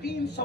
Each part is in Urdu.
300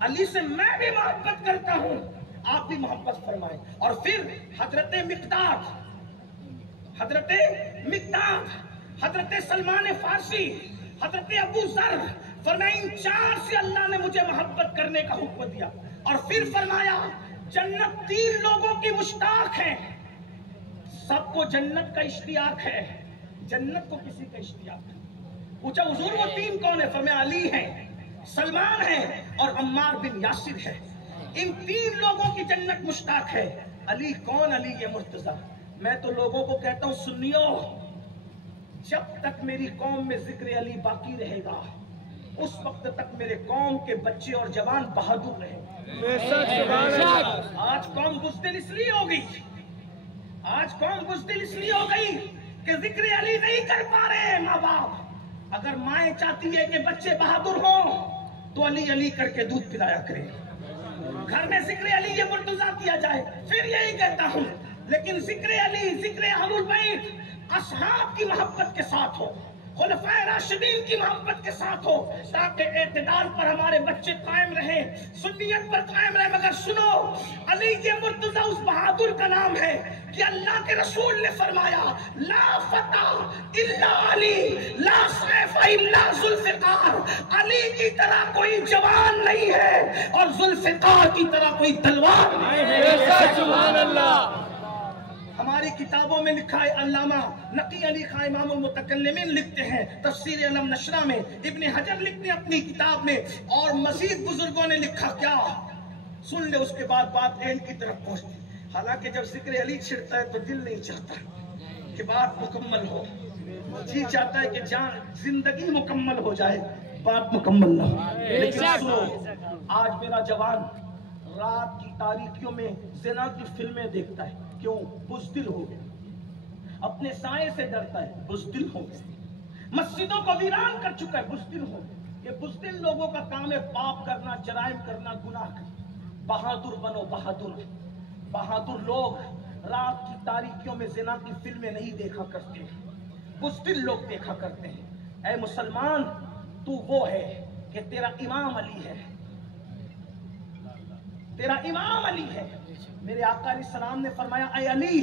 علی سے میں بھی محبت کرتا ہوں، آپ بھی محبت فرمائیں۔ اور پھر حضرت مقداد، حضرت سلمان فارسی، حضرت ابو ذر، فرمایا ان چار سے اللہ نے مجھے محبت کرنے کا حکم دیا۔ اور پھر فرمایا جنت 3 لوگوں کی مشتاق ہے، سب کو جنت کا اشتیاق ہے، جنت کو کسی کا اشتیاق ہے۔ پوچھا حضور وہ 3 کون ہے؟ فرمایا علی ہے، سلمان ہے اور عمار بن یاسر ہے، ان 3 لوگوں کی جنت مشتاق ہے۔ علی کون؟ علی یہ مرتضیٰ۔ میں تو لوگوں کو کہتا ہوں سنیو، جب تک میری قوم میں ذکر علی باقی رہے گا اس وقت تک میرے قوم کے بچے اور جوان بہادر رہیں گے۔ آج قوم بزدل اس لیے ہو گئی، آج قوم بزدل اس لیے ہو گئی کہ ذکر علی نہیں کر پا رہے ہیں ماں باپ۔ اگر مائیں چاہتی ہے کہ بچے بہادر ہوں تو علی علی کر کے دودھ پلایا کریں، گھر میں ذکر علی یہ مرتضیٰ کیا جائے، پھر یہی کہتا ہوں لیکن ذکر علی، ذکر اہل البیت اصحاب کی محبت کے ساتھ ہو، خلفائے راشدین کی محبت کے ساتھ ہو، تاکہ اعتدال پر ہمارے بچے قائم رہیں، سنیت پر قائم رہیں۔ مگر سنو، علی یہ مرتضیٰ اس بہادر کا نام ہے کہ اللہ کے رسول نے فرمایا لا فتح الا علی، لا سیف الا ذوالفقار، علی کی طرح کوئی جوان نہیں ہے اور ذوالفقار کی طرح کوئی تلوار نہیں ہے۔ سبحان اللہ۔ ہماری کتابوں میں لکھا ہے، علامہ نقی علی خان امام المتکلمین لکھتے ہیں تفسیر علم نشرہ میں، ابن حجر لکھتے ہیں اپنی کتاب میں، اور مزید بزرگوں نے لکھا کیا، سن لے اس کے بعد بات اینڈ کی طرف پہنچتی۔ حالانکہ جب ذکر علی چھڑتا ہے تو دل نہیں چاہتا کہ بات مکمل ہو، جی چاہتا ہے کہ جان زندگی مکمل ہو جائے، بات مکمل نہ ہو۔ لیکن سنو، آج میرا جوان رات کی تاریکیوں میں زنا کی فلمیں دیکھتا ہے، کیوں؟ بزدل ہو گیا، اپنے سائے سے ڈرتا ہے، بزدل ہو گیا، مسجدوں کو ویران کر چکا ہے، بزدل ہو گیا۔ یہ بزدل لوگوں کا کام ہے پاپ کرنا، جرائم کرنا، گناہ کرنا۔ بہادر بنو، بہادر۔ بہادر لوگ رات کی تاریکیوں میں زنا کی فلمیں نہیں دیکھا کرتے، بزدل لوگ دیکھا کرتے ہیں۔ اے مسلمان، تو وہ ہے کہ تیرا امام علی ہے، تیرا امام علی ہے۔ میرے آقا علیہ السلام نے فرمایا اے علی،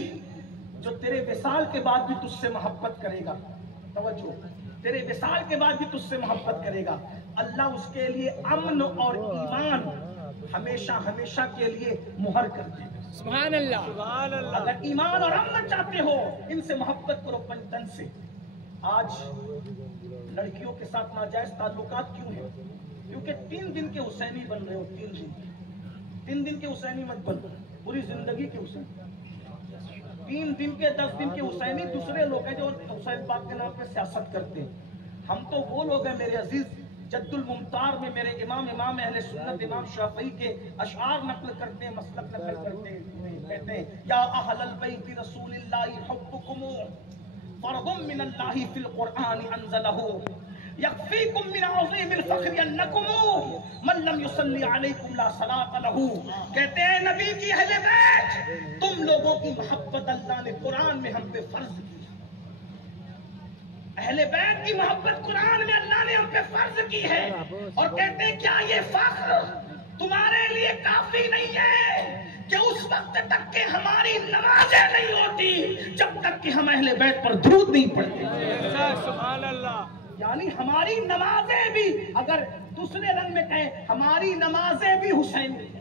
جو تیرے وصال کے بعد بھی تجھ سے محبت کرے گا، توجہ، تیرے وصال کے بعد بھی تجھ سے محبت کرے گا، اللہ اس کے لیے امن اور ایمان ہمیشہ ہمیشہ کے لیے مہر کر دے گا۔ سبحان اللہ، سبحان اللہ۔ اگر ایمان اور امن چاہتے ہو ان سے محبت کرو پنجتن سے۔ آج لڑکیوں کے ساتھ ناجائز تعلقات کیوں ہیں؟ کیونکہ 3 دن کے حسینی بن رہے ہو، 3 دن کے حسینی مت بن، پوری زندگی کے حسینی۔ 3 دن کے 10 دن کے حسینی دوسرے لوگ ہیں جو حسین پاک کے نام پہ سیاست کرتے ہیں، ہم تو وہ لوگ ہیں میرے عزیز۔ جد الممتار میں میرے امام اہل سنت امام شافعی کے اشعار نقل کرتے ہیں، مسلک نقل کرتے ہیں، کہتے ہیں یا اہل البیت رسول اللہ حبکم فرض من اللہ فی القرآن انزلہ یکفیکم من عظیم الفخر انکم من لم یصلی علیکم لا صلاۃ لہ۔ کہتے ہیں نبی کی اہل بیت، تم لوگوں کی محبت اللہ نے قرآن میں ہم پہ فرض کی، اہل بیت کی محبت قرآن میں اللہ نے ہم پہ فرض کی ہے۔ اور کہتے ہیں کیا یہ فخر تمہارے لیے کافی نہیں ہے کہ اس وقت تک کہ ہماری نمازیں نہیں ہوتی جب تک کہ ہم اہل بیت پر درود نہیں پڑھتے؟ سبحان اللہ۔ یعنی ہماری نمازیں بھی، اگر دوسرے رنگ میں کہیں، ہماری نمازیں بھی حسین ہیں،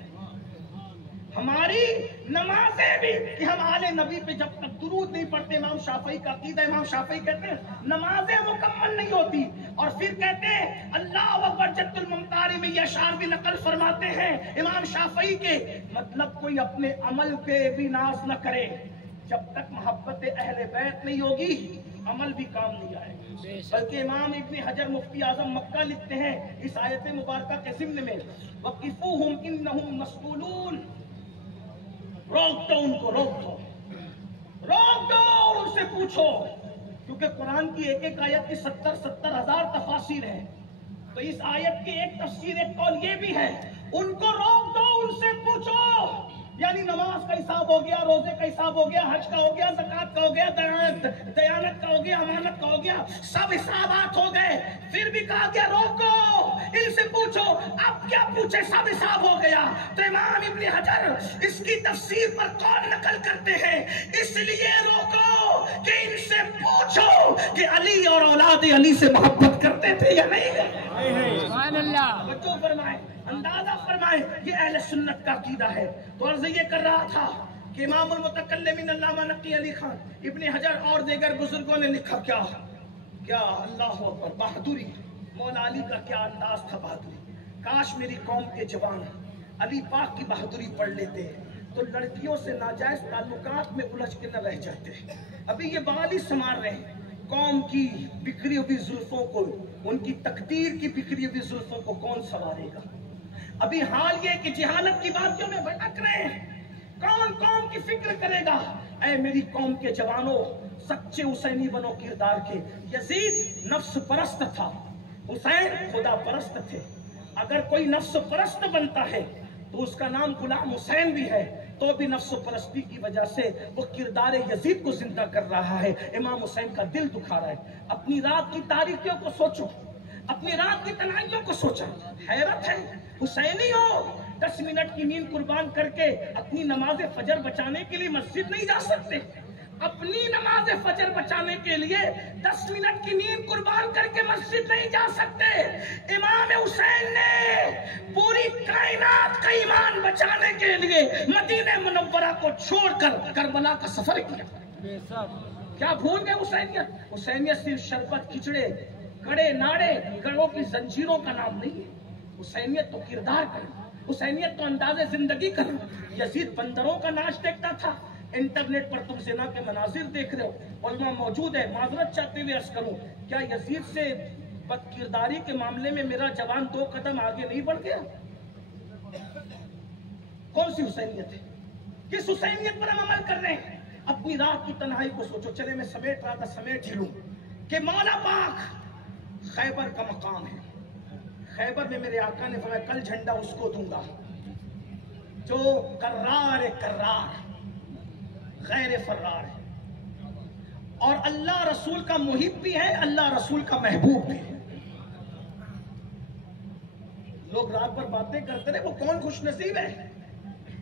ہماری نمازیں بھی کہ ہم آل نبی پہ جب تک درود نہیں پڑھتے۔ امام شافعی کا عقیدہ، امام شافعی کہتے ہیں نمازیں مکمل نہیں ہوتی۔ اور پھر کہتے ہیں اللہ اکبر، جد الممتاری میں یہ اشعار بھی نقل فرماتے ہیں امام شافعی کے، مطلب کوئی اپنے عمل پہ بھی ناز نہ کرے، جب تک محبت اہل بیت نہیں ہوگی عمل بھی کام نہیں آئے گا۔ بلکہ امام ابن حجر مفتی اعظم مکہ لکھتے ہیں اس آیت مبارکہ کے ضمن میں وَقِفُوهُمْ إِنَّهُمْ مَسْئُولُونَ، روک دو ان کو، روک دو اور ان سے پوچھو، کیونکہ قرآن کی ایک ایک آیت کی 70 ہزار تفاسیر ہیں، تو اس آیت کی ایک تفسیر، ایک قول یہ بھی ہے ان کو روک دو، ان سے پوچھو یعنی نماز کا حساب ہو گیا، روزے کا حساب ہو گیا، حج کا ہو گیا، زکات کا ہو گیا، دیانت کا ہو گیا، امانت کا ہو گیا، سب حسابات ہو گئے. پھر بھی کہا گیا روکو، ان سے پوچھو. اب کیا پوچھے، سب حساب ہو گیا. تو امام ابن حجر اس کی تفسیر پر قول نقل کرتے ہیں، اس لیے روکو کہ ان سے پوچھو کہ علی اور اولاد علی سے محبت کرتے تھے یا نہیں. سبحان اللہ. بچوں فرمائے، اندازہ فرمائے، یہ اہل سنت کا عقیدہ ہے. تو عرض یہ کر رہا تھا کہ امام المتکلمین علامہ نقی علی خان، ابن حجر اور دیگر بزرگوں نے لکھا کیا اللہ اکبر، بہادری. مولا علی کا کیا انداز تھا، بہادری. کاش میری قوم کے جوان علی پاک کی بہادری پڑھ لیتے تو لڑکیوں سے ناجائز تعلقات میں الجھ کے نہ رہ جاتے. ابھی یہ بغالی سنوار رہے ہیں، قوم کی بکھری ہوئی زلفوں کو، ان کی تقدیر کی بکھری ہوئی زلفوں کو کون سنوارے گا. ابھی حال یہ کہ جہالت کی باتوں میں بھٹک رہے ہیں، کون قوم کی فکر کرے گا. اے میری قوم کے جوانوں، سچے حسینی بنو کردار کے. یزید نفس پرست تھا، حسین خدا پرست تھے. اگر کوئی نفس پرست بنتا ہے تو اس کا نام غلام حسین بھی ہے، تو بھی نفس پرستی کی وجہ سے وہ کردار یزید کو زندہ کر رہا ہے. امام حسین کا دل دکھا رہا ہے. اپنی رات کی تاریکیوں کو سوچو، اپنی رات کی تنہائیوں کو سوچا. حیرت ہے، حسینی ہو 10 منٹ کی نیند قربان کر کے اپنی نماز فجر بچانے کے لیے مسجد نہیں جا سکتے. اپنی نماز فجر بچانے کے لیے 10 منٹ کی نیند قربان کر کے مسجد نہیں جا سکتے. امام حسین نے پوری کائنات کا ایمان بچانے کے لیے مدینہ منورہ کو چھوڑ کر کربلا کا سفر کیا. کیا بھول گئے حسینیت؟ حسینیت صرف شربت، کھچڑے، کڑے ناڑے، گڑوں کی زنجیروں کا نام نہیں ہے. حسینیت تو کردار کرنا، حسینیت تو انداز زندگی کرنا. یزید بندروں کا ناچ دیکھتا تھا. انٹرنیٹ پر تم زنا کے مناظر دیکھ رہے ہو، علماء موجود ہے. معذرت چاہتے ہوئے عرض کروں، کیا یزید سے بد کرداری کے معاملے میں میرا جوان 2 قدم آگے نہیں بڑھ گیا؟ کون سی حسینیت ہے؟ کس حسینیت پر ہم عمل کر رہے ہیں؟ اپنی رات کی تنہائی کو سوچو. چلے میں سمیٹ رہا تھا، سمیٹ ہی لوں کہ مولا پاک خیبر کا مقام ہے. خیبر میں میرے آقا نے فرمایا کل جھنڈا اس کو دوں گا جو کرار غیر فرار ہے، اور اللہ رسول کا محب بھی ہے، اللہ رسول کا محبوب بھی ہے. لوگ رات بھر باتیں کرتے رہے، وہ کون خوش نصیب ہے؟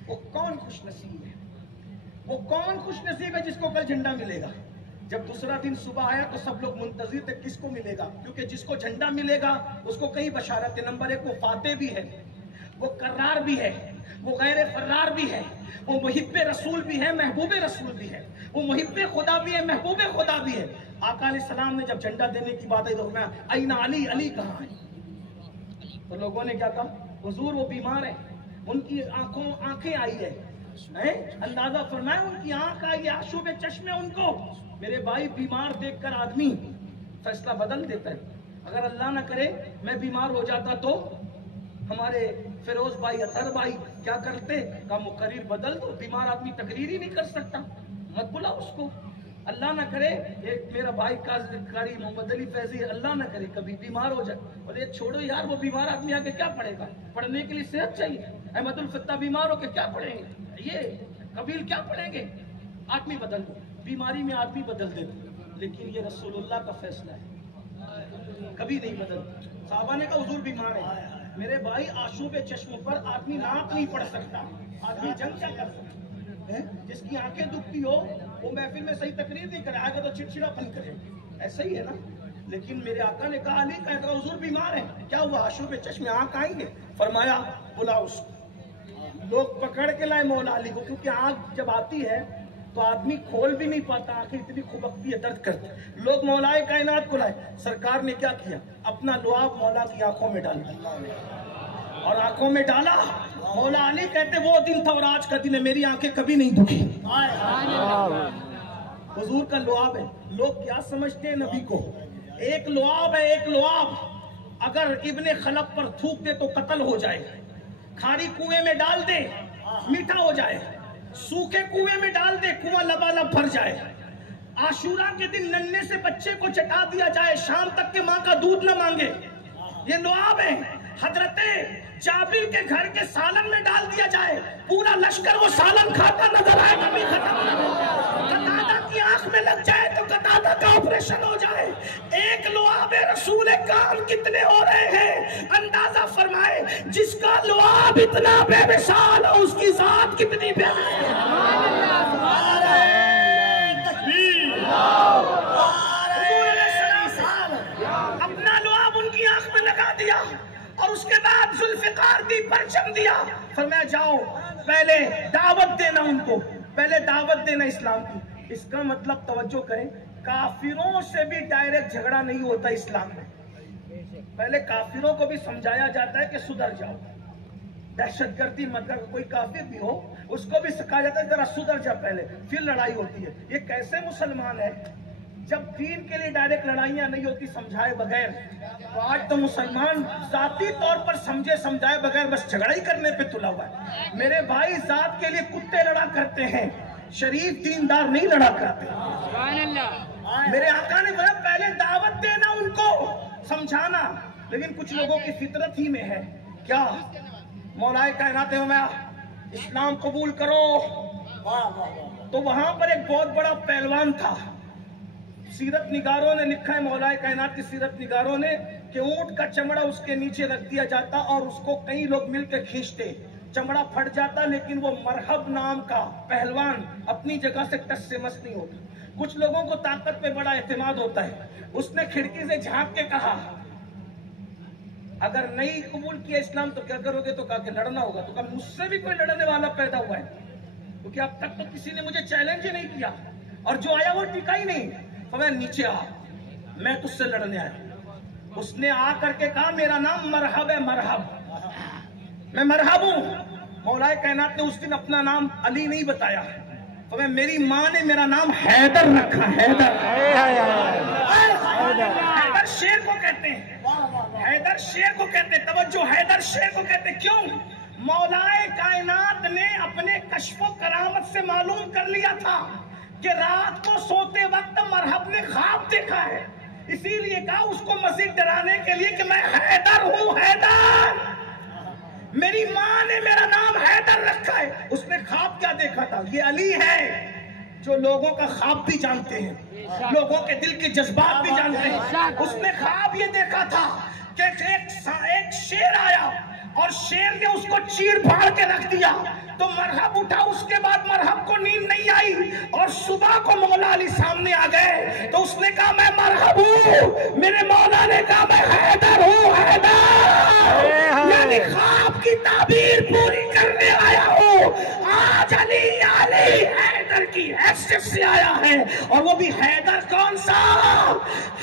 وہ کون خوش نصیب ہے؟ وہ کون خوش نصیب ہے جس کو کل جھنڈا ملے گا؟ جب دوسرا دن صبح آیا تو سب لوگ منتظر تھے کس کو ملے گا، کیونکہ جس کو جھنڈا ملے گا اس کو کئی بشارت. نمبر 1 وہ فاتح بھی ہے، وہ کرار بھی ہے، وہ غیر فرار بھی ہے، وہ محب رسول بھی ہے، محبوب رسول بھی ہے، وہ محب خدا بھی ہے، محبوب خدا بھی ہے. آقا علیہ السلام نے جب جھنڈا دینے کی بات ہے تو فرمایا این علی، علی کہاں ہے؟ تو لوگوں نے کیا کہا، حضور وہ بیمار ہے، ان کی آنکھیں آئی ہے. اندازہ فرمائے ان کی آنکھ آئی ہے، آشوب چشمے ان کو. میرے بھائی بیمار دیکھ کر آدمی فیصلہ بدل دیتا ہے. اگر اللہ نہ کرے میں بیمار ہو جاتا تو ہمارے فیروز بھائی، اطہر بھائی کیا کرتے؟ کا مقرر بدل دو. بیمار آدمی تقریر ہی نہیں کر سکتا، مت بلا اس کو. اللہ نہ کرے ایک میرا بھائی قاری محمد علی فیضی، اللہ نہ کرے کبھی بیمار ہو جائے، اور یہ چھوڑو یار، وہ بیمار آدمی آگے کیا پڑھے گا؟ پڑھنے کے لیے صحت چاہیے. احمد الفتح بیمار ہو کے کیا پڑھیں گے؟ یہ قبیل کیا پڑھیں گے؟ آدمی بدل دو. بیماری میں آدمی بدل دیتے، لیکن یہ رسول اللہ کا فیصلہ ہے، کبھی نہیں بدلتا. صحابہ نے کہا حضور بیمار ہے. میرے بھائی آشوب چشم پر آدمی نعت نہیں پڑھ سکتا، آدمی جنگ کیا کر سکتا؟ جس کی آنکھیں دکھتی ہو وہ محفل میں صحیح تقریر نہیں کرے، آگے تو چڑچڑا پن کرے. ایسا ہی ہے نا. لیکن میرے آقا نے کہا علی کہا حضور بیمار ہے. کیا ہوا؟ آشوب چشم آنکھ آئیں گے؟ فرمایا بلا اس کو. لوگ پکڑ کے لائے مولا علی کو، کیونکہ آنکھ جب آتی ہے تو آدمی کھول بھی نہیں پاتا، آنکھیں اتنی کھبکتی ہے، درد کرتی. لوگ مولائے کائنات کو لائے. سرکار نے کیا کیا؟ اپنا لعاب مولا کی آنکھوں میں ڈال دیا، اور آنکھوں میں ڈالا. مولا علی کہتے وہ دن تھا اور آج کا دن ہے، میری آنکھیں کبھی نہیں دکھی. حضور کا لعاب ہے. لوگ کیا سمجھتے ہیں نبی کو؟ ایک لعاب ہے، ایک لعاب اگر ابن خلف پر تھوک دے تو قتل ہو جائے، کھاری کنویں میں ڈال دے میٹھا ہو جائے، سوکھے کنویں میں ڈال دے کنواں لبالب بھر جائے. عاشورہ کے دن ننھے سے بچے کو چٹا دیا جائے، شام تک کے ماں کا دودھ نہ مانگے. یہ لعاب ہے. حضرت جابر کے گھر کے سالن میں ڈال دیا جائے، پورا لشکر وہ سالن کھاتا نظر آئے، کبھی ختم نہ ہو۔ قتادہ کی آنکھ میں لگ جائے تو قتادہ کا آپریشن ہو جائے۔ ایک لعاب رسول کام کتنے ہو رہے ہیں اندازہ فرمائے، جس کا لعاب اتنا بے مثال ہو اس کی ذات کتنی بے مثال۔ اپنا لعاب ان کی آنکھ میں لگا دیا اور اس کے بعد ذوالفقار دی پرچم دیا، فرمایا جاؤ پہلے دعوت دینا ان کو، پہلے دعوت دینا اسلام کی۔ اس کا مطلب توجہ کریں، کافروں سے بھی ڈائریکٹ جھگڑا نہیں ہوتا اسلام میں، پہلے کافروں کو بھی سمجھایا جاتا ہے کہ سدھر جاؤ، دہشت گردی مت کر، کوئی کافر بھی ہو اس کو بھی سکھایا جاتا ہے ذرا سدھر جا پہلے، پھر لڑائی ہوتی ہے۔ یہ کیسے مسلمان ہے جب دین کے لیے ڈائریکٹ لڑائیاں نہیں ہوتی سمجھائے بغیر؟ تو آج تو مسلمان ذاتی طور پر سمجھے سمجھائے بغیر بس جھگڑا ہی کرنے پہ تلا ہوا ہے۔ میرے بھائی ذات کے لیے کتے لڑا کرتے ہیں، شریف دیندار نہیں لڑا کرتے۔ میرے آقا نے بولا پہلے دعوت دینا ان کو، سمجھانا، لیکن کچھ لوگوں کی فطرت ہی میں ہے کیا؟ مولا کائنات میں اسلام قبول کرو، تو وہاں پر ایک بہت بڑا پہلوان تھا۔ سیرت نگاروں نے لکھا ہے، مولا کائنات کی سیرت نگاروں نے، کہ اونٹ کا چمڑا اس کے نیچے رکھ دیا جاتا اور اس کو کئی لوگ مل کے کھینچتے، چمڑا پھٹ جاتا، لیکن وہ مرحب نام کا پہلوان اپنی جگہ سے ٹس سے مس نہیں ہوتا۔ کچھ لوگوں کو طاقت پہ بڑا اعتماد ہوتا ہے، اس نے کھڑکی سے جھانک کے کہا اگر نہیں قبول کیا اسلام تو کیا کرو گے؟ تو کہا کہ لڑنا ہوگا۔ تو کہا مجھ سے بھی کوئی لڑنے والا پیدا ہوا ہے؟ کیونکہ اب تک تو کسی نے مجھے چیلنج ہی نہیں کیا، اور جو آیا وہ ٹکا ہی نہیں۔ فرمایا نیچے آ، میں تجھ سے لڑنے آیا۔ اس نے آ کر کے کہا میرا نام مرحب ہے، مرحب، میں مرحب ہوں۔ مولا کائنات نے اس دن اپنا نام علی نہیں بتایا، فرمایا میری ماں نے میرا نام حیدر رکھا، حیدر۔ حیدر شیر کو کہتے ہیں، حیدر شیر کو کہتے ہیں، توجہ، حیدر شیر کو کہتے ہیں۔ کیوں؟ مولا کائنات نے اپنے کشف و کرامت سے معلوم کر لیا تھا کہ رات کو سوتے وقت مرحب نے خواب دیکھا ہے، اسی لیے کہا اس کو مزید ڈرانے کے لیے کہ میں حیدر ہوں، حیدر، میری ماں نے میرا نام حیدر رکھا ہے۔ اس نے خواب کیا دیکھا تھا؟ یہ علی ہے جو لوگوں کا خواب بھی جانتے ہیں، لوگوں کے دل کے جذبات بھی جانتے ہیں۔ اس نے خواب یہ دیکھا تھا کہ ایک شیر آیا اور شیر نے اس کو چیر پھاڑ کے رکھ دیا، تو مرحب اٹھا، اس کے بعد مرحب کو نیند نہیں آئی اور صبح کو مولا علی سامنے آ گئے، تو اس نے کہا میں مرحب ہوں، میرے مولا نے کہا میں حیدر ہوں، حیدر، یعنی خواب کی تعبیر پوری کرنے آیا ہوں۔ آج علی حیدر کی حیثیت سے آیا ہے، اور وہ بھی حیدر کون سا؟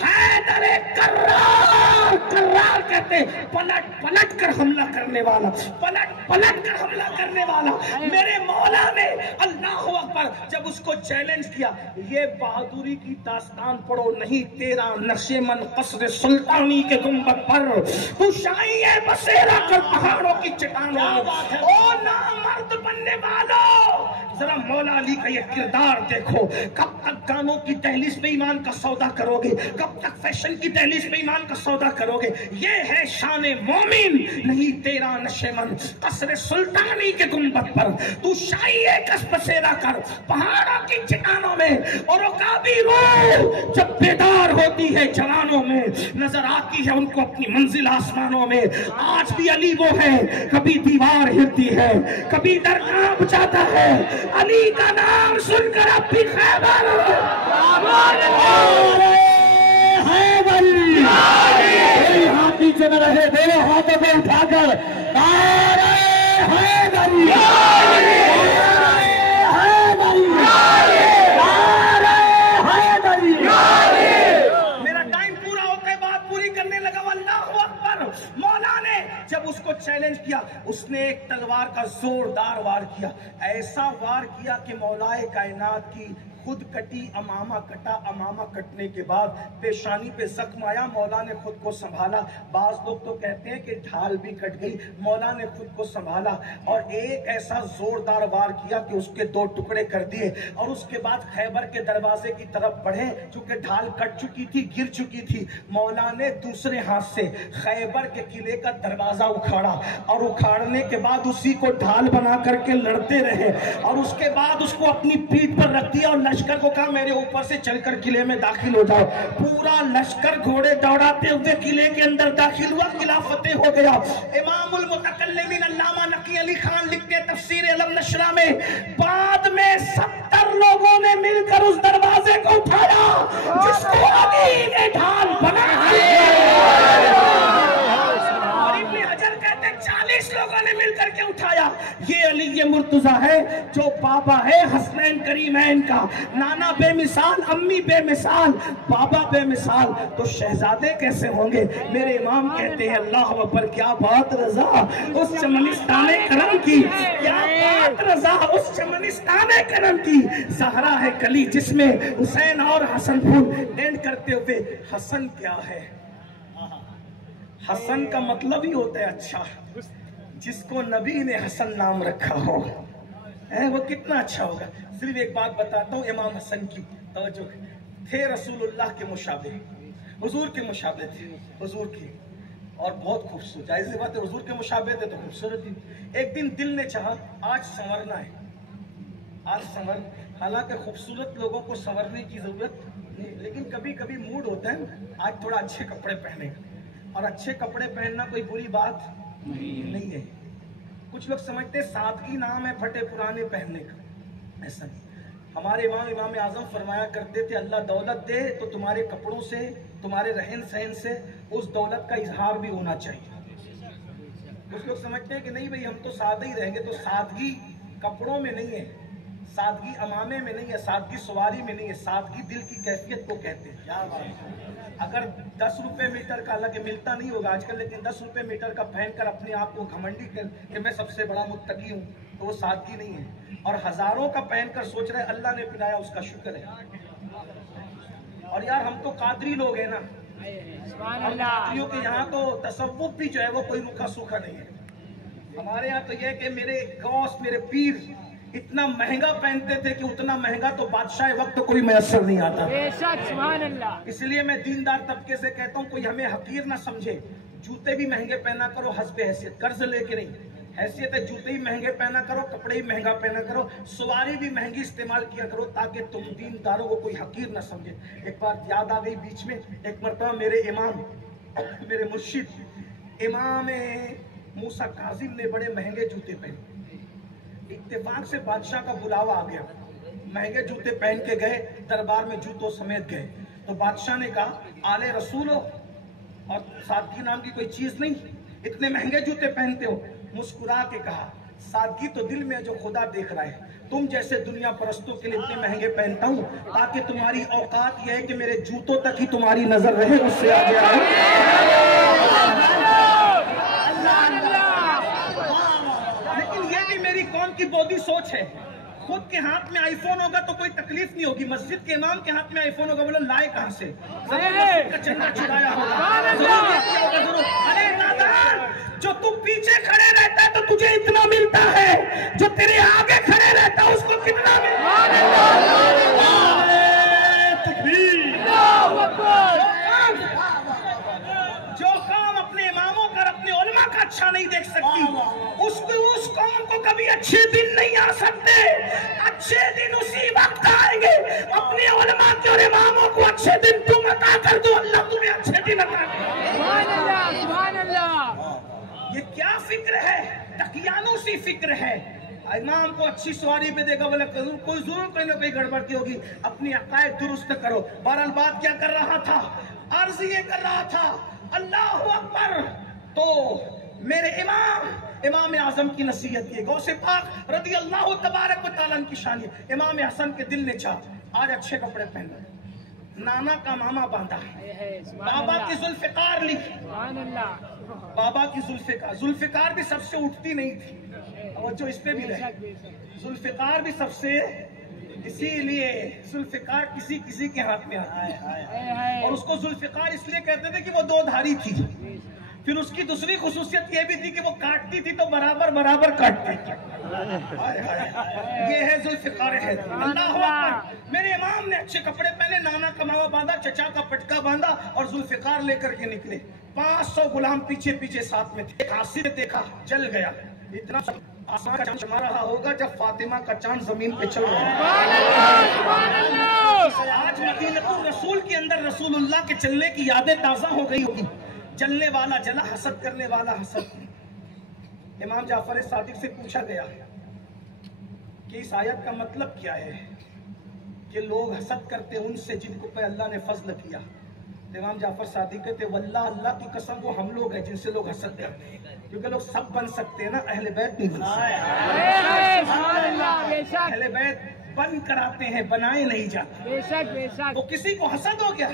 حیدر کرار، کرار کہتے ہیں پلٹ پلٹ کر حملہ کرنے والا، پلٹ پلٹ کر حملہ کرنے والا۔ میرے مولا نے اللہ اکبر جب اس کو چیلنج کیا، یہ بہادری کی داستان پڑھو، نہیں تیرا نقش من قصر سلطانی کے گنبد پر تو شاہی ہے بسیرا کر پہاڑوں کی چٹانوں میں۔ او نامرد بننے والوں، ذرا مولا علی کا یہ کردار دیکھو، کب تک گانوں کی دہلیز پہ ایمان کا سودا کرو گے؟ کب تک فیشن کی دہلیز پہ ایمان کا سودا کرو گے؟ یہ ہے شان مومن، نہیں تیرا نشے من قصر سلطانی کے گنبد پر تو شاہی ہے کس بسیرا کر پہاڑوں کی چٹانوں میں۔ اور عقابی روح جب بیدار ہوتی ہے جوانوں میں، نظر آتی ہے ان کو اپنی منزل آسمانوں میں۔ آج بھی علی وہ ہے، کبھی دیوار ہلتی ہے، کبھی در کانپ جاتا ہے، علی کا نام سن کر اب بھی خیبر ہاتھ نیچے نہ رہے، دونوں ہاتھوں کو اٹھا کر نعرہ حیدری، میرا ٹائم پورا ہوتا ہے، بات پوری کرنے لگا۔ اللہ اکبر، مولا نے جب اس کو چیلنج کیا، اس نے ایک تلوار کا زوردار وار کیا، ایسا وار کیا کہ مولا کائنات کی خود کٹی امامہ کٹا، امامہ کٹنے کے بعد پیشانی پہ زخم آیا، مولا نے خود کو سنبھالا۔ بعض لوگ تو کہتے ہیں کہ ڈھال بھی کٹ گئی، مولا نے خود کو سنبھالا اور ایک ایسا زوردار وار کیا کہ اس کے 2 ٹکڑے کر دیے، اور اس کے بعد خیبر کے دروازے کی طرف بڑھے، چونکہ ڈھال کٹ چکی تھی، گر چکی تھی، مولا نے دوسرے ہاتھ سے خیبر کے قلعے کا دروازہ اکھاڑا، اور اکھاڑنے کے بعد اسی کو ڈھال بنا کر کے لڑتے رہے، اور اس کے بعد اس کو اپنی پیٹھ پر رکھ دیا اور لشکر کو کہا میرے اوپر سے چل کر قلعے میں داخل ہو جاؤ۔ پورا لشکر گھوڑے دوڑاتے ہوئے قلعے کے اندر داخل ہوا، قلعہ فتح ہو گیا۔ امام المتکلمین علامہ نقی علی خان لکھتے تفسیر علم نشرہ میں، بعد میں 70 لوگوں نے مل کر اس دروازے کو اٹھایا جس کو علی نے ڈھال بنایا، اور ابن حجر کہتے ہیں 40 لوگوں نے مل کر کے اٹھایا۔ یہ علی مرتضیٰ ہے جو بابا ہے حسنین کریمین کا، نانا بے مثال، امی بے مثال، بابا بے مثال، تو شہزادے کیسے ہوں گے؟ میرے امام کہتے ہیں اللہ اکبر، کیا بات رضا اس چمنستان کرم کی، کیا بات رضا اس چمنستان کرم کی، زہرا ہے کلی جس میں حسین اور حسن پھول اینڈ کرتے ہوئے۔ حسن کیا ہے؟ حسن کا مطلب ہی ہوتا ہے اچھا، جس کو نبی نے حسن نام رکھا ہو وہ کتنا اچھا ہوگا۔ صرف ایک بات بتاتا ہوں امام حسن کی، توجہ، تھے رسول اللہ کے مشابہ، حضور کے مشابہ تھے، حضور کی، اور بہت خوبصورت، جائز بات ہے حضور کے مشابہ تھے تو خوبصورت تھی۔ ایک دن دل نے چاہا آج سنورنا ہے، آج سنور، حالانکہ خوبصورت لوگوں کو سنورنے کی ضرورت نہیں، لیکن کبھی کبھی موڈ ہوتا ہے آج تھوڑا اچھے کپڑے پہنے، اور اچھے کپڑے پہننا کوئی بری بات نہیں ہے۔ کچھ لوگ سمجھتے ہیں سادگی نام ہے پھٹے پرانے پہننے کا، ایسا نہیں۔ ہمارے امام اعظم فرمایا کرتے تھے اللہ دولت دے تو تمہارے کپڑوں سے، تمہارے رہن سہن سے اس دولت کا اظہار بھی ہونا چاہیے۔ کچھ لوگ سمجھتے ہیں کہ نہیں بھئی ہم تو سادہ ہی رہیں گے، تو سادگی کپڑوں میں نہیں ہے، سادگی امامے میں نہیں ہے، سادگی سواری میں نہیں ہے، سادگی دل کی کیفیت کو کہتے ہیں۔ کیا بات ہے؟ اگر 10 روپے میٹر کا، حالانکہ ملتا نہیں ہوگا آج کل، لیکن 10 روپے میٹر کا پہن کر اپنے آپ کو گھمنڈی کر کہ میں سب سے بڑا متقی ہوں، تو وہ سادگی نہیں ہے۔ اور ہزاروں کا پہن کر سوچ رہے اللہ نے پہنایا اس کا شکر ہے۔ اور یار ہم تو قادری لوگ ہیں نا، ہم قادریوں کے یہاں تو تصوف بھی جو ہے وہ کوئی رکھا سوکھا نہیں ہے۔ ہمارے یہاں تو یہ ہے کہ میرے غوث، میرے پیر اتنا مہنگا پہنتے تھے کہ اتنا مہنگا تو بادشاہ وقت تو کوئی میسر نہیں آتا۔ اس لیے میں دیندار طبقے سے کہتا ہوں کوئی ہمیں حقیر نہ سمجھے، جوتے بھی مہنگے پہنا کرو حسب حیثیت، قرض لے کے نہیں، حیثیت ہے جوتے ہی مہنگے پہنا کرو، کپڑے ہی مہنگا پہنا کرو، سواری بھی مہنگی استعمال کیا کرو تاکہ تم دینداروں کو کوئی حقیر نہ سمجھے۔ ایک بات یاد آ گئی بیچ میں، ایک مرتبہ میرے امام، میرے مرشد امام موسیٰ کاظم نے بڑے مہنگے جوتے پہنے، اتفاق سے بادشاہ کا بلاوا آ گیا، مہنگے جوتے پہن کے گئے، دربار میں جوتوں سمیت گئے، تو بادشاہ نے کہا آل رسول ہو اور سادگی نام کی کوئی چیز نہیں، اتنے مہنگے جوتے پہنتے ہو؟ مسکرا کے کہا سادگی تو دل میں جو خدا دیکھ رہا ہے، تم جیسے دنیا پرستوں کے لیے اتنے مہنگے پہنتا ہوں تاکہ تمہاری اوقات یہ ہے کہ میرے جوتوں تک ہی تمہاری نظر رہے، اس سے آگے قوم کی بودی سوچ ہے۔ خود کے ہاتھ میں آئی فون ہوگا تو کوئی تکلیف نہیں ہوگی، مسجد کے امام کے ہاتھ میں آئی فون ہوگا بولے لائے کہاں سے، کا چندہ چڑھایا ہوگا۔ ارے نادان، جو تم پیچھے کھڑے رہتا ہے تو تجھے اتنا ملتا ہے، جو تیرے آگے کھڑے رہتا ہے اس کو کتنا ملتا ہے؟ جو کام اپنے اماموں کا، اپنے علماء کا اچھا نہیں دیکھ سکتی، اس قوم کو کبھی اچھے دن نہیں آ سکتے۔ اچھے دن اسی وقت آئیں گے، اپنے علماء کے اور اماموں کو اچھے دن تم عطا کر دو، اللہ تمہیں اچھے دن عطا کر دو۔ سبحان اللہ، سبحان اللہ۔ یہ کیا فکر ہے؟ تقیانوں سی فکر ہے۔ امام کو اچھی سواری پہ دیکھا بولے کوئی ضرور کوئی نہ کوئی گڑبڑ کی ہوگی، اپنی عقائد درست کرو۔ بہرحال بات کیا کر رہا تھا؟ عرض یہ کر رہا تھا اللہ اکبر۔ تو میرے امام اعظم کی نصیحت یہ، غوث پاک رضی اللہ تبارک و تعالیٰ کی شان، امام حسن کے دل نے چاہا آج اچھے کپڑے پہننا، نانا کا ماما باندھا، بابا کی ذوالفقار لی، بابا کی ذوالفقار بھی سب سے اٹھتی نہیں تھی، اور جو اس پہ بھی رہے ذوالفقار بھی سب سے اسی لیے ذوالفقار کسی کسی کے ہاتھ میں آتی ہے، اور اس کو ذوالفقار اس لیے کہتے تھے کہ وہ دو دھاری تھی۔ پھر اس کی دوسری خصوصیت یہ بھی تھی کہ وہ کاٹتی تھی تو برابر برابر کاٹتی تھی۔ یہ ہے ذوالفقار ہے۔ اللہ اکبر۔ میرے امام نے اچھے کپڑے پہنے، نانا کماوا باندھا، چچا کا پٹکا باندھا اور ذوالفقار لے کر کے نکلے۔ 500 غلام پیچھے پیچھے ساتھ میں تھے۔ حاصل دیکھا جل گیا، اتنا آسمان کا چاند چمک رہا ہوگا جب فاطمہ کا چاند زمین پہ چل رہا ہے۔ آج مدینہ الرسول کے اندر رسول اللہ کے چلنے کی یادیں تازہ ہو گئی ہوگی۔ جلنے والا جلا، حسد کرنے والا حسد۔ امام جعفر صادق سے پوچھا گیا کہ اس آیت کا مطلب کیا ہے کہ لوگ حسد کرتے ان سے جن کو پہ اللہ نے فضل کیا۔ امام جعفر صادق کہتے واللہ اللہ کی قسم وہ ہم لوگ ہیں جن سے لوگ حسد کرتے ہیں، کیونکہ لوگ سب بن سکتے ہیں نا، اہل بیت نہیں بن سکتے۔ اہل بیت بن کراتے ہیں، بنائے نہیں جاتے۔ وہ کسی کو حسد ہو گیا،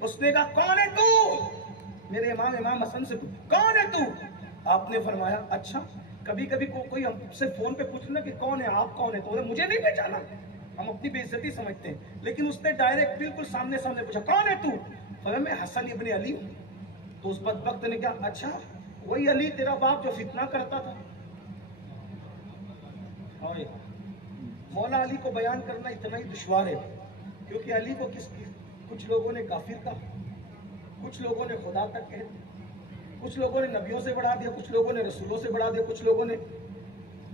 اس نے کہا کون ہے تو؟ میرے امام حسن سے کون ہے تو؟ آپ نے فرمایا اچھا کبھی کبھی کوئی ہم سے فون پہ پوچھنا کہ کون ہے آپ، کون ہے تو مجھے نہیں پہچانا، ہم اپنی بے عزتی سمجھتے ہیں، لیکن اس نے ڈائریکٹ بالکل سامنے پوچھا کون ہے تو؟ فرمایا میں حسن ابن علی ہوں۔ تو اس بدبخت نے کہا اچھا وہی علی تیرا باپ جو فتنہ کرتا تھا؟ مولا علی کو بیان کرنا اتنا ہی دشوار ہے، کیونکہ علی کو کچھ لوگوں نے کافر کہا، کچھ لوگوں نے خدا تک کہہ دیا، کچھ لوگوں نے نبیوں سے بڑھا دیا، کچھ لوگوں نے رسولوں سے بڑھا دیا، کچھ لوگوں نے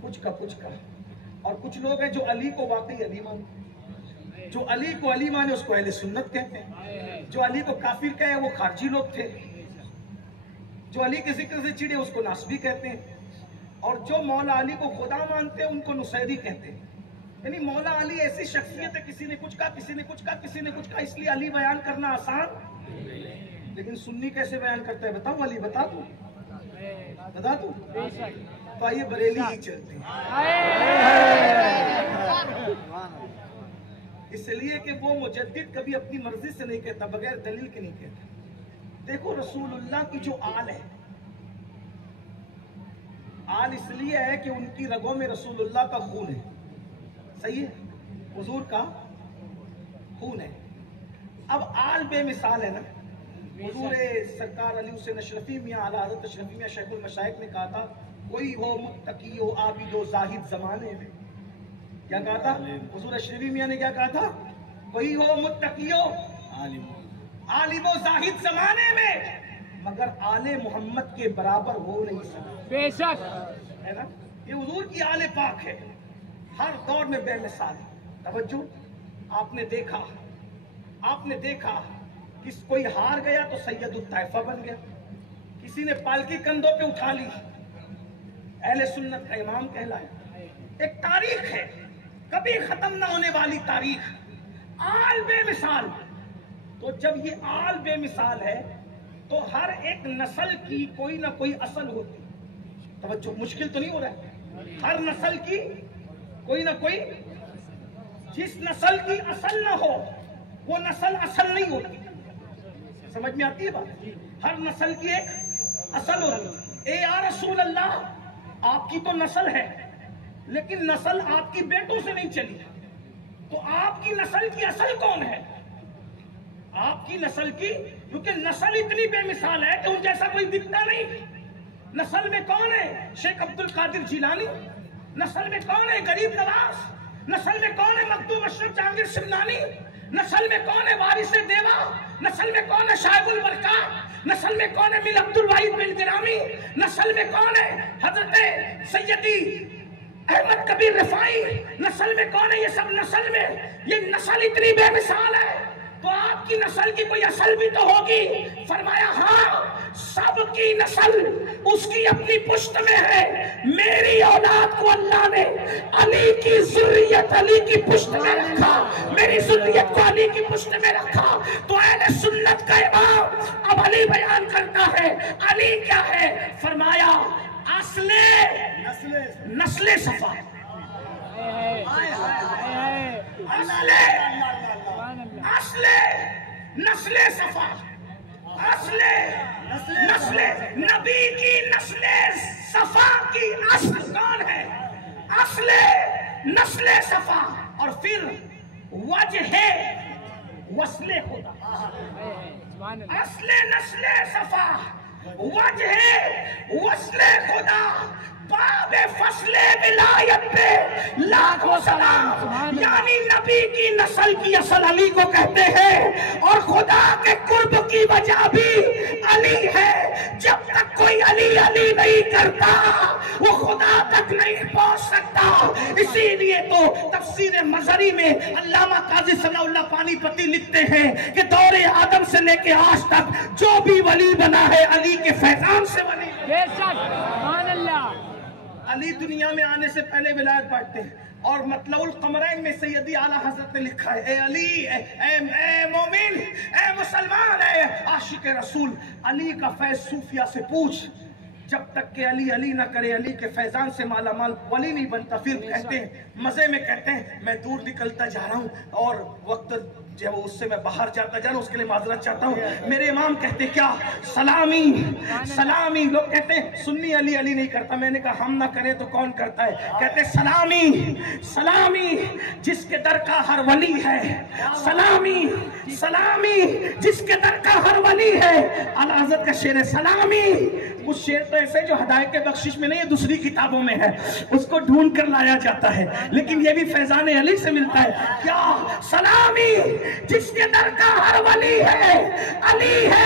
کچھ کہا، اور کچھ لوگ ہیں جو علی کو واقعی علی مانے، جو علی کو علی مانے اس کو اہل سنت کہتے ہیں، جو علی کو کافر کہے وہ خارجی لوگ تھے، جو علی کے ذکر سے چڑے اس کو ناسبی کہتے ہیں، اور جو مولا علی کو خدا مانتے ہیں ان کو نصیری کہتے ہیں۔ یعنی مولا علی ایسی شخصیت ہے، کسی نے کچھ کہا، کسی نے کچھ کہا، کسی نے کچھ کہا، اس لیے علی بیان کرنا آسان، لیکن سنی کیسے بیان کرتا ہے بتاؤ؟ علی بتا دوں؟ بتا دوں؟ تو آئیے بریلی ہی چلتے ہیں، اس لیے کہ وہ مجدد کبھی اپنی مرضی سے نہیں کہتا، بغیر دلیل کے نہیں کہتا۔ دیکھو رسول اللہ کی جو آل ہے، آل اس لیے ہے کہ ان کی رگوں میں رسول اللہ کا خون ہے، صحیح ہے، حضور کا خون ہے۔ اب آل بے مثال ہے نا، حضور سرکار علی حسین اشرفی میاں اعلیٰ حضرت اشرفی میاں شیخ المشائخ نے کہا تھا کوئی ہو متقی ہو عابد و زاہد زمانے میں، کیا کہا تھا حضور اشرفی میاں نے؟ کیا کہا تھا؟ کوئی ہو متقی ہو عالم و زاہد زمانے میں، مگر آل محمد کے برابر ہو نہیں سکتا۔ بے شک ہے نا، یہ حضور کی آل پاک ہے، ہر دور میں بے مثال ہے۔ توجہ، آپ نے دیکھا کس کوئی ہار گیا تو سید الطائفہ بن گیا، کسی نے پالکی کندھوں پہ اٹھا لی، اہل سنت کا امام کہلایا۔ ایک تاریخ ہے، کبھی ختم نہ ہونے والی تاریخ، آل بے مثال۔ تو جب یہ آل بے مثال ہے تو ہر ایک نسل کی کوئی نہ کوئی اصل ہوتی، توجہ مشکل تو نہیں ہو رہا ہے، ہر نسل کی کوئی نہ کوئی، جس نسل کی اصل نہ ہو وہ نسل اصل نہیں ہوتی، سمجھ میں آتی ہے بات؟ ہر نسل کی ایک اصل ہوتی۔ اے یا رسول اللہ آپ کی تو نسل ہے لیکن نسل آپ کی بیٹوں سے نہیں چلی، تو آپ کی نسل کی اصل کون ہے؟ آپ کی نسل کی، کیونکہ نسل اتنی بے مثال ہے کہ ان جیسا کوئی دکھتا نہیں۔ نسل میں کون ہے؟ شیخ عبد القادر جیلانی، نسل میں کون ہے؟ غریب نواز، نسل میں کون ہے؟ مخدوم اشرف جہانگیر سمنانی، نسل میں کون ہے؟ وارث دیوا، نسل میں کون ہے؟ شاہد البرکا، نسل میں کون ہے؟ میر عبد الواحد بن گرامی، نسل میں کون ہے؟ حضرت سیدی احمد کبیر رفاعی، نسل میں کون ہے؟ یہ سب نسل میں، یہ نسل اتنی بے مثال ہے، تو آپ کی نسل کی کوئی اصل بھی تو ہوگی۔ فرمایا ہاں سب کی نسل اس کی اپنی پشت میں ہے، میری اولاد کو اللہ نے علی کی ذریت علی کی پشت میں رکھا، میری ذریت کو علی کی پشت میں رکھا۔ تو اہل سنت کا امام اب علی بیان کرتا ہے، علی کیا ہے؟ فرمایا نسل صفا، نسل صفا، نبی کی نسل صفا کی اصل کون ہے؟ اصل نسل صفا، اور پھر وجہ وصل خدا، اصل نسل صفا، وجہ وصل خدا، باب فصل ولایت پہ لاکھوں سلام، یعنی نبی کی نسل کی اصل علی کو کہتے ہیں، اور خدا کے قرب کی وجہ بھی علی ہے۔ جب تک کوئی علی علی نہیں کرتا وہ خدا تک نہیں پہنچ سکتا۔ اسی لیے تو تفسیر مظہری میں علامہ قاضی ثناء اللہ پانی پتی لکھتے ہیں کہ دور آدم سے لے کے آج تک جو بھی ولی بنا ہے علی کے فیضان سے ولی۔ بے شک، سبحان اللہ۔ علی دنیا میں آنے سے پہلے ولایت بانٹتے ہیں، اور مطلع القمرین میں سیدی اعلیٰ حضرت نے لکھا ہے، اے علی، اے مومن، اے مسلمان، اے عاشق رسول، علی کا فیض صوفیہ سے پوچھ۔ جب تک کہ علی علی نہ کرے، علی کے فیضان سے مالا مال ولی نہیں بنتا۔ پھر کہتے ہیں، مزے میں کہتے ہیں، میں دور نکلتا جا رہا ہوں اور وقت جب اس سے میں باہر جاتا جا رہا ہوں، اس کے لیے معذرت چاہتا ہوں۔ میرے امام کہتے کیا؟ سلامی سلامی۔ لوگ کہتے ہیں سنی علی علی نہیں کرتا، میں نے کہا ہم نہ کریں تو کون کرتا ہے؟ کہتے سلامی سلامی جس کے در کا ہر ولی ہے، سلامی سلامی جس کے در کا ہر ولی ہے۔ اعلیٰ حضرت کا شعر ہے سلامی۔ اس شعر تو ایسے جو ہدایت کے بخشش میں نہیں ہے، دوسری کتابوں میں ہے، اس کو ڈھونڈ کر لایا جاتا ہے، لیکن یہ بھی فیضان علی سے ملتا ہے۔ کیا؟ سلامی جس کے در کا ہر ولی ہے، علی ہے